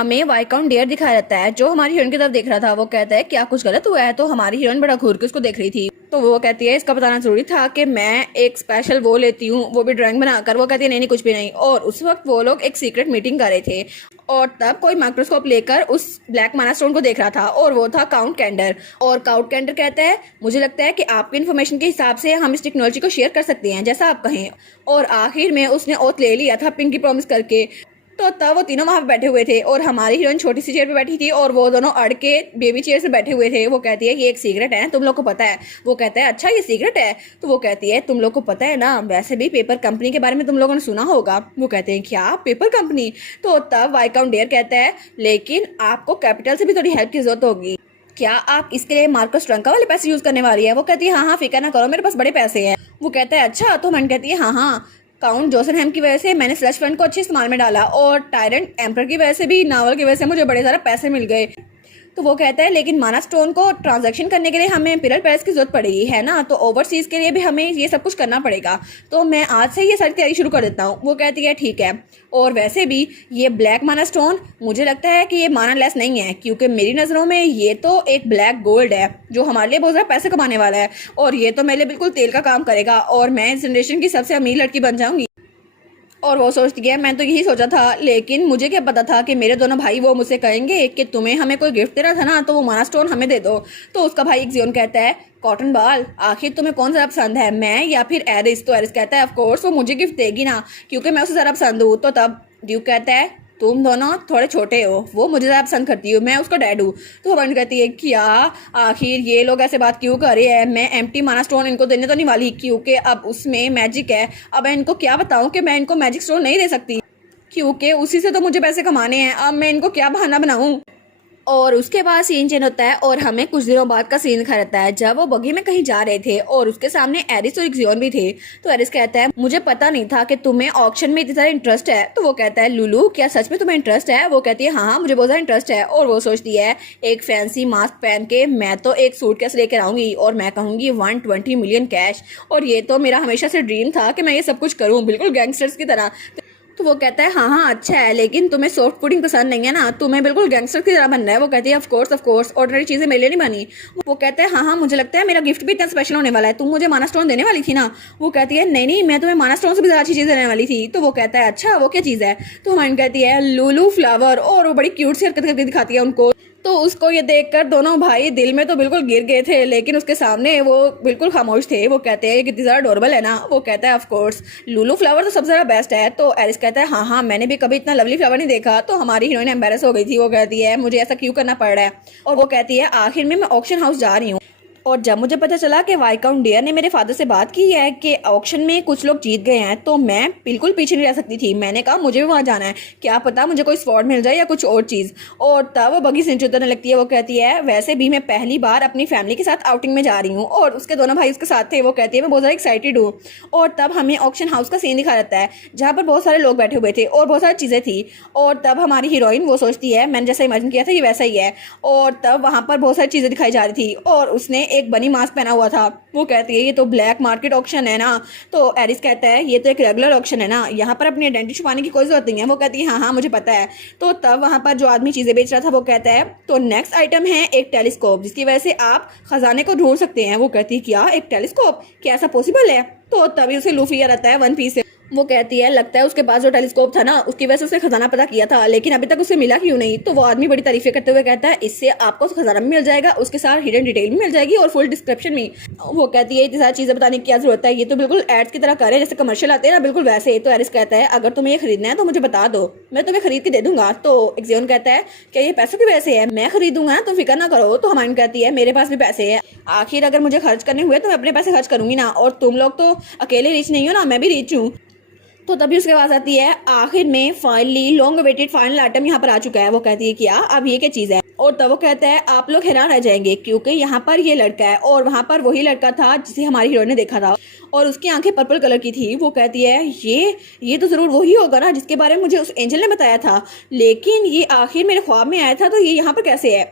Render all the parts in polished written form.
हमें viscount dear दिखाया रहता है जो हमारी हीरोइन की तरफ देख रहा था। वो कहता है क्या कुछ गलत हुआ है, तो हमारी हीरोइन बड़ा घूर के उसको देख रही थी। तो वो कहती है इसका बताना जरूरी था कि मैं एक स्पेशल वो लेती हूँ, वो भी ड्राइंग बनाकर। वो कहती है नहीं नहीं कुछ भी नहीं। और उस वक्त वो लोग एक सीक्रेट मीटिंग कर रहे थे और तब कोई माइक्रोस्कोप लेकर उस ब्लैक माना स्टोन को देख रहा था और वो था काउंट कैंडर। और काउंट कैंडर कहता है मुझे लगता है कि आपकी इन्फॉर्मेशन के हिसाब से हम इस टेक्नोलॉजी को शेयर कर सकते हैं जैसा आप कहें। और आखिर में उसने ओथ ले लिया था पिंकी प्रॉमिस करके। तो तब वो तीनों वहां पे बैठे हुए थे और हमारी हीरोइन छोटी सी चेयर पे बैठी थी और वो दोनों अड़ के बेबी चेयर से बैठे हुए थे। वो कहती है ये एक सीक्रेट है, तुम लोग को पता है। वो कहता है अच्छा ये सीक्रेट है। तो वो कहती है तुम लोग को पता है ना, वैसे भी पेपर कंपनी के बारे में तुम लोगों ने सुना होगा। वो कहते हैं क्या पेपर कंपनी। तो तब वाइकाउंट डेयर कहता है लेकिन आपको कैपिटल से भी थोड़ी हेल्प की जरूरत होगी, क्या आप इसके लिए मार्कस ट्रंका वाले पैसे यूज करने वाली है। वो कहती है हाँ हाँ फिक्र ना करो, मेरे पास बड़े पैसे हैं। वो कहता है अच्छा। तो मन कहती है हाँ हाँ, काउंट जोसेनहैम की वजह से मैंने स्लश फंड को अच्छे इस्तेमाल में डाला और टायरेंट एम्पर की वजह से भी, नावल की वजह से मुझे बड़े सारे पैसे मिल गए। तो वो कहता है लेकिन माना स्टोन को ट्रांजैक्शन करने के लिए हमें इंपीरियल पैलेस की जरूरत पड़ेगी है ना, तो ओवरसीज के लिए भी हमें ये सब कुछ करना पड़ेगा। तो मैं आज से ये सारी तैयारी शुरू कर देता हूँ। वो कहती है ठीक है। और वैसे भी ये ब्लैक माना स्टोन मुझे लगता है कि ये माना लेस नहीं है, क्योंकि मेरी नज़रों में ये तो एक ब्लैक गोल्ड है जो हमारे लिए बहुत ज़्यादा पैसे कमाने वाला है और ये तो मेरे लिए बिल्कुल तेल का काम करेगा और मैं इस जनरेशन की सबसे अमीर लड़की बन जाऊंगी। और वो सोचती है मैं तो यही सोचा था, लेकिन मुझे क्या पता था कि मेरे दोनों भाई वो मुझसे कहेंगे कि तुम्हें हमें कोई गिफ्ट दे रहा था ना, तो वो माना स्टोन हमें दे दो। तो उसका भाई एक्सियोन कहता है कॉटन बाल, आखिर तुम्हें कौन सा पसंद है, मैं या फिर एरिस। तो एरिस कहता है ऑफ कोर्स वो मुझे गिफ्ट देगी ना, क्योंकि मैं उसे ज़रा पसंद हूँ। तो तब ड्यूक कहता है तुम दोनों थोड़े छोटे हो, वो मुझे ज़्यादा पसंद करती हूँ, मैं उसका डैड हूँ। तो वन कहती है क्या आखिर ये लोग ऐसे बात क्यों कर रहे हैं, मैं एम्प्टी माना स्टोन इनको देने तो नहीं वाली, क्योंकि अब उसमें मैजिक है। अब मैं इनको क्या बताऊँ कि मैं इनको मैजिक स्टोन नहीं दे सकती, क्योंकि उसी से तो मुझे पैसे कमाने हैं। अब मैं इनको क्या बहाना बनाऊँ। और उसके बाद सीन चेंज होता है और हमें कुछ दिनों बाद का सीन दिखाया जाता है जब वो बगी में कहीं जा रहे थे और उसके सामने एरिस और एक्सियोन भी थे। तो एरिस कहता है मुझे पता नहीं था कि तुम्हें ऑक्शन में इतना सारा इंटरेस्ट है। तो वो कहता है लुलू क्या सच में तुम्हें इंटरेस्ट है। वो कहती है हाँ हाँ मुझे बहुत ज़्यादा इंटरेस्ट है। और वो सोचती है एक फैंसी मास्क पहन के मैं तो एक सूटकेस लेकर आऊंगी और मैं कहूंगी 120 मिलियन कैश। और ये तो मेरा हमेशा से ड्रीम था कि मैं ये सब कुछ करूँ बिल्कुल गैंगस्टर्स की तरह। तो वो कहता है हाँ हाँ अच्छा है, लेकिन तुम्हें सॉफ्ट पुडिंग पसंद नहीं है ना, तुम्हें बिल्कुल गैंगस्टर की तरह बनना है। वो कहती है ऑफ कोर्स ऑर्डिनरी चीजें मेरे लिए नहीं बनी। वो कहता है हाँ हाँ मुझे लगता है मेरा गिफ्ट भी इतना स्पेशल होने वाला है, तुम मुझे माना स्टोन देने वाली थी ना। वो कहती है नहीं नहीं मैं तुम्हें माना स्टोन से भी ज्यादा अच्छी चीज देने वाली थी। तो वो कहता है अच्छा वो क्या चीज है। तो हमारी कहती है लूलू फ्लावर, और वो बड़ी क्यूट सी हरकत करके दिखाती है उनको। तो उसको ये देखकर दोनों भाई दिल में तो बिल्कुल गिर गए थे, लेकिन उसके सामने वो बिल्कुल खामोश थे। वो कहते हैं कितनी ज़्यादा अडोरेबल है ना। वो कहता है ऑफ कोर्स लूलू फ्लावर तो सबसे ज़्यादा बेस्ट है। तो एरिस कहता है हाँ हाँ मैंने भी कभी इतना लवली फ्लावर नहीं देखा। तो हमारी हीरोइन एम्बेरस हो गई थी। वो कहती है मुझे ऐसा क्यों करना पड़ रहा है। और वो कहती है आखिर में मैं ऑक्शन हाउस जा रही हूँ और जब मुझे पता चला कि वाइकाउंट डियर ने मेरे फादर से बात की है कि ऑक्शन में कुछ लोग जीत गए हैं, तो मैं बिल्कुल पीछे नहीं रह सकती थी। मैंने कहा मुझे भी वहाँ जाना है, क्या पता मुझे कोई स्वॉर्ड मिल जाए या कुछ और चीज़। और तब वो बगी से नीचे उतरने लगती है। वो कहती है वैसे भी मैं पहली बार अपनी फैमिली के साथ आउटिंग में जा रही हूँ और उसके दोनों भाई उसके साथ थे। वो कहती है मैं बहुत ज़्यादा एक्साइटेड हूँ। और तब हमें ऑक्शन हाउस का सीन दिखा जाता है जहाँ पर बहुत सारे लोग बैठे हुए थे और बहुत सारी चीज़ें थी। और तब हमारी हीरोइन वो सोचती है मैंने जैसा इमेजिन किया था ये वैसा ही है। और तब वहाँ पर बहुत सारी चीज़ें दिखाई जा रही थी और उसने एक बनी मास्क पहना हुआ था। वो कहती है ये तो ब्लैक मार्केट ऑक्शन है ना। तो एरिस कहता है ये तो एक रेगुलर ऑक्शन है ना, यहाँ पर अपनी आइडेंटिटी छुपाने की कोई जरूरत नहीं है। वो कहती है हाँ हाँ मुझे पता है। तो तब वहाँ पर जो आदमी चीज़ें बेच रहा था वो कहता है तो नेक्स्ट आइटम है एक टेलीस्कोप जिसकी वजह से आप खजाने को ढूंढ सकते हैं। वो कहती है क्या एक टेलीस्कोप, क्या ऐसा पॉसिबल है। तो तभी उसे लूफी याद आता है वन पीस से। वो कहती है लगता है उसके पास जो टेलीस्कोप था ना उसकी वजह से उसने खजाना पता किया था, लेकिन अभी तक उसे मिला क्यों नहीं। तो वो आदमी बड़ी तारीफें करते हुए कहता है इससे आपको खजाना भी मिल जाएगा, उसके साथ हिडन डिटेल भी मिल जाएगी और फुल डिस्क्रिप्शन भी। वो कहती है इतनी सारी चीजें बताने की क्या जरूरत है, ये तो बिल्कुल एड्स की तरह करे जैसे कमर्शियल आते हैं ना, बिल्कुल वैसे। तो एरिस कहता है अगर तुम्हें ये खरीदना है तो मुझे बता दो, मैं तुम्हें खरीद के दे दूंगा। तो एक्सियोन कहता है क्या ये पैसों की वजह से है, मैं खरीदूंगा तुम फिक्र ना करो। तो हमारी कहती है मेरे पास भी पैसे है, आखिर अगर मुझे खर्च करने हुए तो मैं अपने पैसे खर्च करूंगी ना, और तुम लोग तो अकेले रिच नहीं हो ना, मैं भी रिच हूँ। तो तभी उसके पास आती है आखिर में finally long awaited final item यहाँ पर आ चुका है। वो कहती है क्या अब ये क्या चीज़ है। और तब वो कहता है आप लोग हैरान रह जाएंगे क्योंकि यहाँ पर ये लड़का है और वहाँ पर वही लड़का था जिसे हमारी हीरोइन ने देखा था और उसकी आंखें पर्पल कलर की थी। वो कहती है ये तो ज़रूर वही होगा ना जिसके बारे में मुझे उस एंजल ने बताया था, लेकिन ये आखिर मेरे ख्वाब में आया था, तो ये यहाँ पर कैसे है।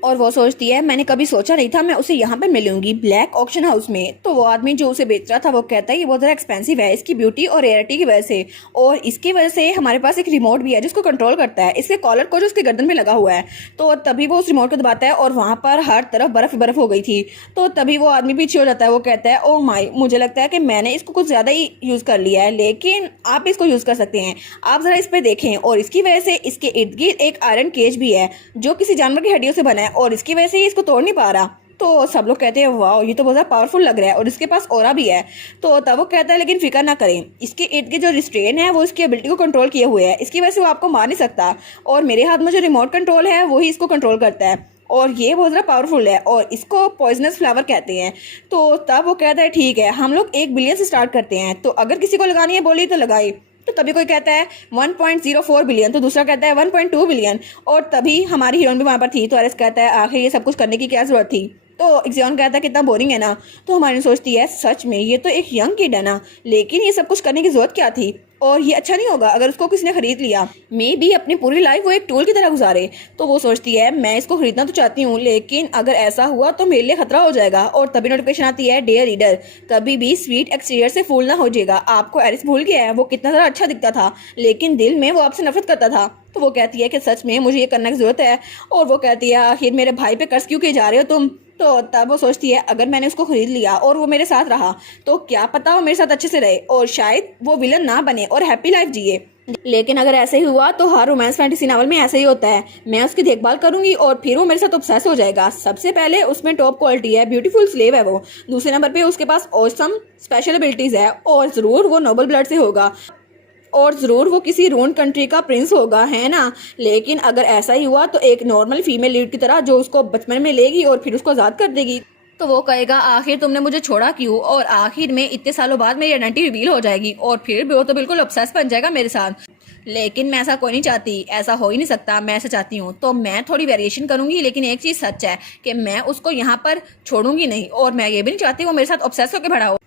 और वो सोचती है मैंने कभी सोचा नहीं था मैं उसे यहाँ पे मिलूंगी ब्लैक ऑक्शन हाउस में। तो वो आदमी जो उसे बेच रहा था वो कहता है ये बहुत ज़्यादा एक्सपेंसिव है इसकी ब्यूटी और रेयरिटी की वजह से, और इसकी वजह से हमारे पास एक रिमोट भी है जिसको कंट्रोल करता है इसके कॉलर को जो उसके गर्दन में लगा हुआ है। तो तभी वो उस रिमोट को दबाता है और वहाँ पर हर तरफ बर्फ बर्फ हो गई थी। तो तभी वो आदमी पीछे हो जाता है, वो कहता है ओ माई मुझे लगता है कि मैंने इसको कुछ ज़्यादा ही यूज़ कर लिया है, लेकिन आप इसको यूज़ कर सकते हैं, आप ज़रा इस पर देखें। और इसकी वजह से इसके इर्द गिर्द एक आयरन केज भी है जो किसी जानवर की हड्डियों से बना है और इसकी वजह से ये इसको तोड़ नहीं पा रहा। तो सब लोग कहते हैं वाह ये तो बहुत ज़्यादा पावरफुल लग रहा है और इसके पास ऑरा भी है। तो तब वो कहता है लेकिन फिक्र ना करें, इसके इर्द गिर्द जो रिस्ट्रेन है वो इसकी एबिलिटी को कंट्रोल किए हुए है, इसकी वजह से वो आपको मार नहीं सकता, और मेरे हाथ में जो रिमोट कंट्रोल है वही इसको कंट्रोल करता है और ये बहुत ज़्यादा पावरफुल है और इसको पॉइजनस फ्लावर कहते हैं। तो तब वो कहता है ठीक है हम लोग 1 बिलियन से स्टार्ट करते हैं, तो अगर किसी को लगानी है बोली तो लगाए। तो तभी कोई कहता है 1.04 बिलियन, तो दूसरा कहता है 1.2 बिलियन, और तभी हमारी हीरोइन भी वहाँ पर थी। तो एरिस कहता है आखिर ये सब कुछ करने की क्या जरूरत थी। तो एक्सियन कहता है कितना बोरिंग है ना। तो हमारी सोचती है सच में ये तो एक यंग किड है ना, लेकिन ये सब कुछ करने की जरूरत क्या थी, और ये अच्छा नहीं होगा अगर उसको किसी ने खरीद लिया, मे भी अपनी पूरी लाइफ वो एक टूल की तरह गुजारे। तो वो सोचती है मैं इसको खरीदना तो चाहती हूँ लेकिन अगर ऐसा हुआ तो मेरे लिए खतरा हो जाएगा। और तभी नोटिफिकेशन आती है डियर रीडर कभी भी स्वीट एक्सटीरियर से फूल ना हो जाएगा, आपको एरिस भूल गया है, वो कितना ज़्यादा अच्छा दिखता था लेकिन दिल में वो आपसे नफरत करता था। तो वो कहती है कि सच में मुझे ये करने की जरूरत है, और वो कहती है आखिर मेरे भाई पे कर्ज क्यों किए जा रहे हो तुम। तो तब वो सोचती है अगर मैंने उसको खरीद लिया और वो मेरे साथ रहा तो क्या पता वो मेरे साथ अच्छे से रहे और शायद वो विलन ना बने और हैप्पी लाइफ जिए। लेकिन अगर ऐसे ही हुआ तो हर रोमांस फैंटेसी नॉवल में ऐसा ही होता है, मैं उसकी देखभाल करूंगी और फिर वो मेरे साथ ऑब्सेस हो जाएगा। सबसे पहले उसमें टॉप क्वालिटी है, ब्यूटीफुल स्लेव है वो, दूसरे नंबर पे उसके पास ऑसम स्पेशल एबिलिटीज है और जरूर वो नोबल ब्लड से होगा और ज़रूर वो किसी रून कंट्री का प्रिंस होगा, है ना। लेकिन अगर ऐसा ही हुआ तो एक नॉर्मल फीमेल लीड की तरह जो उसको बचपन में लेगी और फिर उसको आज़ाद कर देगी। तो वो कहेगा आखिर तुमने मुझे छोड़ा क्यों, और आखिर में इतने सालों बाद मेरी आइडेंटिटी रिवील हो जाएगी और फिर वो तो बिल्कुल ऑब्सेस बन जाएगा मेरे साथ। लेकिन मैं ऐसा कोई नहीं चाहती, ऐसा हो ही नहीं सकता, मैं ऐसा चाहती हूँ तो मैं थोड़ी वेरिएशन करूंगी, लेकिन एक चीज़ सच है कि मैं उसको यहाँ पर छोड़ूंगी नहीं और मैं ये भी नहीं चाहती वो मेरे साथ ऑब्सेस होकर बड़ा हो।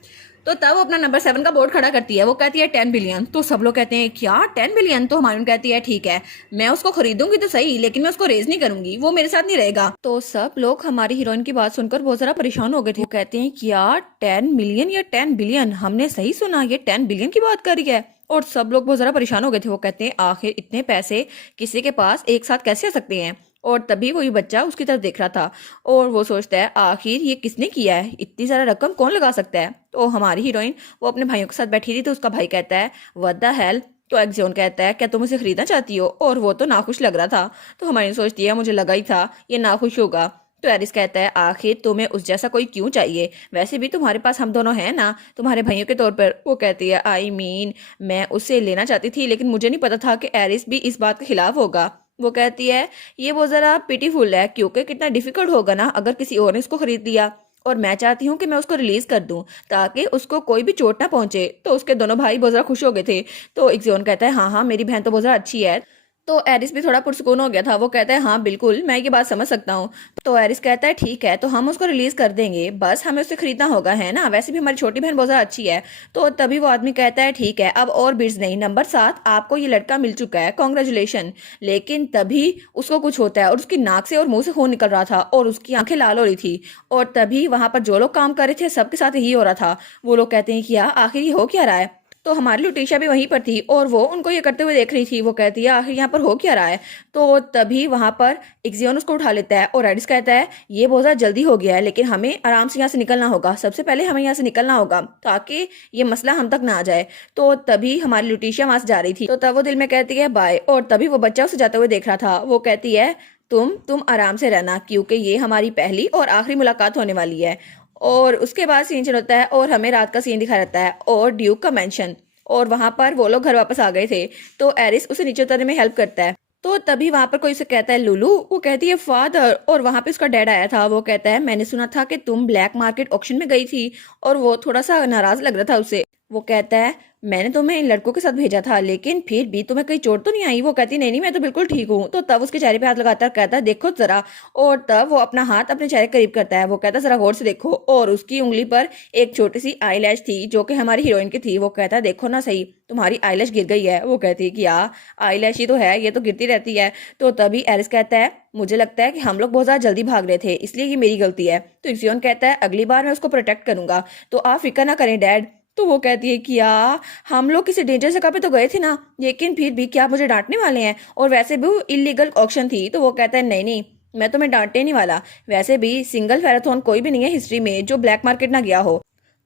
तो तब वो अपना नंबर 7 का बोर्ड खड़ा करती है, वो कहती है 10 बिलियन। तो सब लोग कहते हैं क्या 10 बिलियन। तो हमारी कहती है ठीक है मैं उसको खरीदूंगी तो सही, लेकिन मैं उसको रेज नहीं करूंगी, वो मेरे साथ नहीं रहेगा। तो सब लोग हमारी हीरोइन की बात सुनकर बहुत ज्यादा परेशान हो गए थे। वो कहते हैं क्या 10 मिलियन या 10 बिलियन, हमने सही सुना ये 10 बिलियन की बात करी है। और सब लोग बहुत ज्यादा परेशान हो गए थे। वो कहते हैं आखिर इतने पैसे किसी के पास एक साथ कैसे आ सकते हैं। और तभी वही बच्चा उसकी तरफ देख रहा था और वो सोचता है आखिर ये किसने किया है, इतनी सारा रकम कौन लगा सकता है। तो हमारी हीरोइन वो अपने भाइयों के साथ बैठी थी तो उसका भाई कहता है व्हाट द हेल। तो एक्सियन कहता है क्या तुम उसे खरीदना चाहती हो, और वो तो नाखुश लग रहा था। तो हमारी सोचती है मुझे लगा ही था ये नाखुश होगा। तो एरिस कहता है आखिर तुम्हें उस जैसा कोई क्यों चाहिए, वैसे भी तुम्हारे पास हम दोनों हैं ना तुम्हारे भाइयों के तौर पर। वो कहती है आई मीन मैं उसे लेना चाहती थी लेकिन मुझे नहीं पता था कि एरिस भी इस बात के खिलाफ होगा। वो कहती है ये बहुत ज़रा पिटीफुल है क्योंकि कितना डिफिकल्ट होगा ना अगर किसी और ने इसको खरीद लिया, और मैं चाहती हूँ कि मैं उसको रिलीज कर दूं ताकि उसको कोई भी चोट ना पहुंचे। तो उसके दोनों भाई बहुत ज़्यादा खुश हो गए थे। तो एक्सियन कहता है हाँ हाँ मेरी बहन तो बहुत ज़्यादा अच्छी है। तो एरिस भी थोड़ा पुरसुकून हो गया था, वो कहता है हाँ बिल्कुल मैं ये बात समझ सकता हूँ। तो एरिस कहता है ठीक है तो हम उसको रिलीज कर देंगे, बस हमें उसे खरीदना होगा, है ना, वैसे भी हमारी छोटी बहन बहुत ज़्यादा अच्छी है। तो तभी वो आदमी कहता है ठीक है अब और बिड्स नहीं, नंबर 7 आपको ये लड़का मिल चुका है, कॉन्ग्रेचुलेशन। लेकिन तभी उसको कुछ होता है और उसकी नाक से और मुंह से खून निकल रहा था और उसकी आंखें लाल हो रही थी। और तभी वहां पर जो लोग काम कर रहे थे सबके साथ यही हो रहा था। वो लोग कहते हैं कि यार आखिर ये हो क्या रहा है। तो हमारी लुटीशा भी वहीं पर थी और वो उनको ये करते हुए देख रही थी। वो कहती है आखिर यहाँ पर हो क्या रहा है। तो तभी वहां पर एक्सियन उसको उठा लेता है और एडिस कहता है ये बहुत ज़्यादा जल्दी हो गया है लेकिन हमें आराम से यहाँ से निकलना होगा, सबसे पहले हमें यहाँ से निकलना होगा ताकि ये मसला हम तक ना आ जाए। तो तभी हमारी लुटीशा वहां से जा रही थी तो तब वो दिल में कहती है बाय, और तभी वो बच्चा उसे जाते हुए देख रहा था। वो कहती है तुम आराम से रहना क्योंकि ये हमारी पहली और आखिरी मुलाकात होने वाली है। और उसके बाद सीन चल होता है और हमें रात का सीन दिखाया जाता है और ड्यूक का मेंशन, और वहां पर वो लोग घर वापस आ गए थे। तो एरिस उसे नीचे उतरने में हेल्प करता है। तो तभी वहां पर कोई उसे कहता है लुलू। वो कहती है फादर, और वहां पे उसका डैड आया था। वो कहता है मैंने सुना था कि तुम ब्लैक मार्केट ऑक्शन में गई थी, और वो थोड़ा सा नाराज लग रहा था उसे। वो कहता है मैंने तुम्हें इन लड़कों के साथ भेजा था, लेकिन फिर भी तुम्हें कहीं चोट तो नहीं आई? वो कहती नहीं नहीं, मैं तो बिल्कुल ठीक हूँ। तो तब उसके चेहरे पे हाथ लगाता कहता है देखो जरा, और तब वो अपना हाथ अपने चेहरे के करीब करता है। वो कहता है जरा गौर से देखो, और उसकी उंगली पर एक छोटी सी आईलैश थी जो कि हमारी हीरोइन की थी। वो कहता है देखो ना सही, तुम्हारी आईलैश गिर गई है। वो कहती है कि यार आईलैश ही तो है, ये तो गिरती रहती है। तो तभी एरिस कहता है मुझे लगता है कि हम लोग बहुत ज्यादा जल्दी भाग रहे थे, इसलिए ये मेरी गलती है। तो इक्सियोन कहता है अगली बार मैं उसको प्रोटेक्ट करूंगा, तो आप फिक्र ना करें डैड। तो वो कहती है कि यार हम लोग किसी डेंजर जगह पे तो गए थे ना, लेकिन फिर भी क्या आप मुझे डांटने वाले हैं? और वैसे भी वो इलीगल ऑक्शन थी। तो वो कहता है नहीं नहीं, मैं तुम्हें डांटने नहीं वाला। वैसे भी सिंगल मैराथन कोई भी नहीं है हिस्ट्री में जो ब्लैक मार्केट ना गया हो,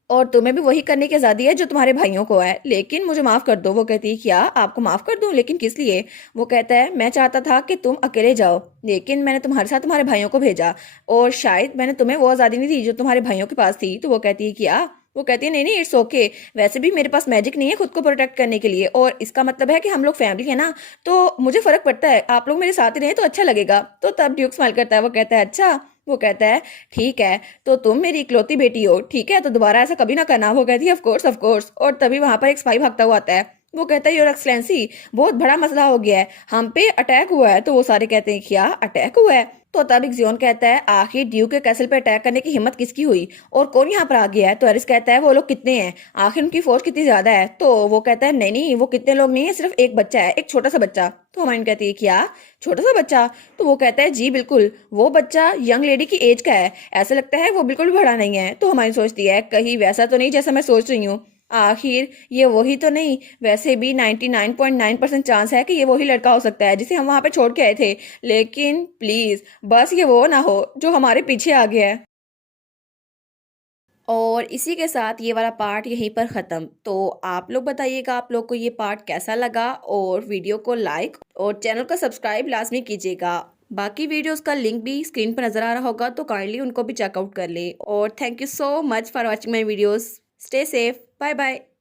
और तुम्हें भी वही करने की आज़ादी है जो तुम्हारे भाइयों को है, लेकिन मुझे माफ़ कर दो। वो कहती है क्या आपको माफ़ कर दूं, लेकिन किस लिए? वो कहता है मैं चाहता था कि तुम अकेले जाओ, लेकिन मैंने तुम्हारे साथ तुम्हारे भाइयों को भेजा, और शायद मैंने तुम्हें वो आज़ादी नहीं दी जो तुम्हारे भाइयों के पास थी। तो वो कहती है क्या? वो कहती है नहीं नहीं इट्स ओके, वैसे भी मेरे पास मैजिक नहीं है खुद को प्रोटेक्ट करने के लिए, और इसका मतलब है कि हम लोग फैमिली है ना, तो मुझे फर्क पड़ता है, आप लोग मेरे साथ ही रहे तो अच्छा लगेगा। तो तब ड्यूक स्माइल करता है। वो कहता है अच्छा। वो कहता है ठीक है, तो तुम मेरी इकलौती बेटी हो, ठीक है, तो दोबारा ऐसा कभी ना करना। वो कहती है ऑफ कोर्स। और तभी वहां पर एक स्पाई भागता हुआ आता है। वो कहता है योर एक्सलेंसी, बहुत बड़ा मसला हो गया है, हम पे अटैक हुआ है। तो वो सारे कहते हैं क्या अटैक हुआ है? तो तब जियोन कहता है आखिर ड्यू के कैसल पे अटैक करने की हिम्मत किसकी हुई, और कौन यहाँ पर आ गया है? तो एरिस कहता है वो लोग कितने हैं, आखिर उनकी फोर्स कितनी ज्यादा है? तो वो कहता है नहीं नहीं, वो कितने लोग नहीं है, सिर्फ एक बच्चा है, एक छोटा सा बच्चा। तो हमारी कहती है क्या छोटा सा बच्चा? तो वो कहता है जी बिल्कुल, वो बच्चा यंग लेडी की एज का है, ऐसा लगता है वो बिल्कुल भी बड़ा नहीं है। तो हमारी सोचती है कहीं वैसा तो नहीं जैसा मैं सोच रही हूँ, आखिर ये वही तो नहीं? वैसे भी 99.9% चांस है कि ये वही लड़का हो सकता है जिसे हम वहां पे छोड़ के आए थे, लेकिन प्लीज बस ये वो ना हो जो हमारे पीछे आ गया है। और इसी के साथ ये वाला पार्ट यहीं पर ख़त्म। तो आप लोग बताइएगा आप लोग को ये पार्ट कैसा लगा, और वीडियो को लाइक और चैनल को सब्सक्राइब लाजमी कीजिएगा। बाकी वीडियोस का लिंक भी स्क्रीन पर नज़र आ रहा होगा, तो काइंडली उनको भी चेकआउट कर ले। और thank you so much for watching my videos. Stay safe, bye bye.